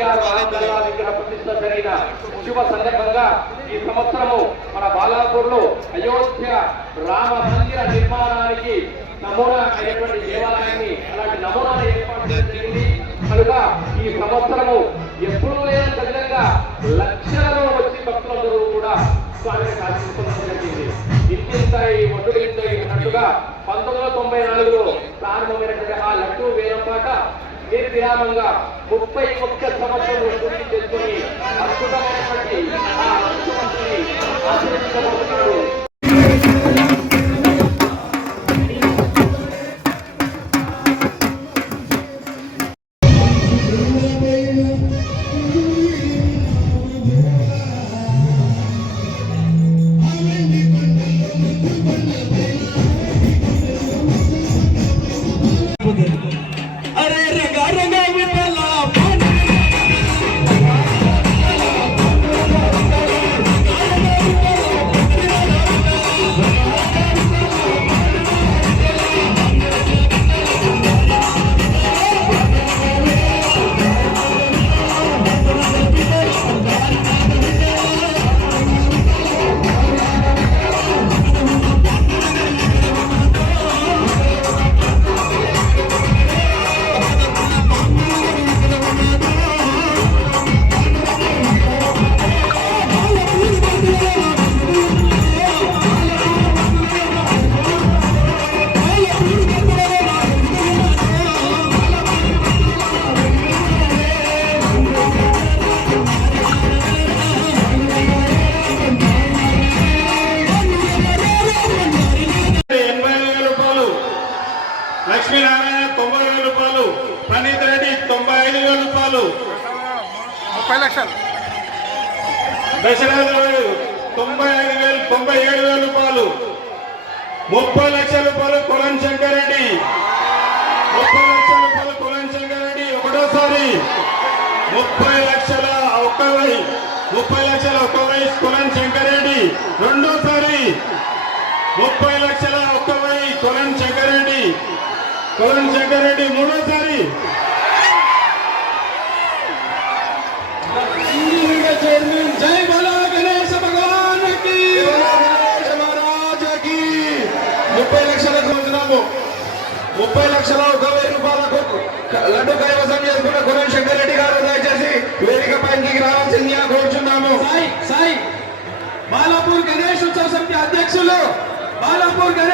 గారు రామలల్ల విగ్రహ ప్రతిష్ట జరిగిన శుభ సందర్భంగా ఈ సంవత్సరము మన బాలాపూర్ లో అయోధ్య రామ మందిర నిర్మాణానికి నమూనా అయినటువంటి దేవాలయాన్ని అలాంటి నమూనాలు ఏర్పాటు జరిగింది కనుక ఈ సంవత్సరము ఎప్పుడూ లేనంత విధంగా లక్షలలో వచ్చి భక్తులందరూ కూడా స్వామిని ఆశించుకోవడం జరిగింది. ఇంటింతాయి ఒడ్డు అన్నట్టుగా 1994లో ప్రారంభమైనటువంటి ఆ లడ్డూ వేలంపాట నిర్విరామంగా 31 సంవత్సరాలు పూర్తి చేసుకుని అద్భుతమైనటువంటి ఆ అద్భుతాన్ని ఆచరించబోతున్నాడు. లక్ష్మీనారాయణ 90,000 రూపాయలు, ప్రణీత్ రెడ్డి 95,000 రూపాయలు, 30 లక్షలు, దశరథ 97,000 రూపాయలు, 30 లక్షల రూపాయలు కొలం శంకరెడ్డి, 30 లక్షల రూపాయలు కొలం శంకరెడ్డి ఒకటోసారి, 30 లక్షల 1 వయసు కొలం శంకరెడ్డి రెండోసారి, 30 లక్షల 1 వయసు కొలం శంకరెడ్డి మూడోసారి, చైర్మన్ జై బలా గణేశ భగవాన్ కి, గణేశ మహారాజకి 30 లక్షలకు వచ్చినాము. 30 లక్షల 1,000 రూపాయలకు లడ్డు కైవసం చేసుకున్న కొలం శంకరెడ్డి గారు దయచేసి వేదిక పైకి రావాల్సిందిగా కోరుచున్నాము. సాయి బాలాపూర్ గణేష్ ఉత్సవ సమితి అధ్యక్షులు బాలాపూర్ గణేష్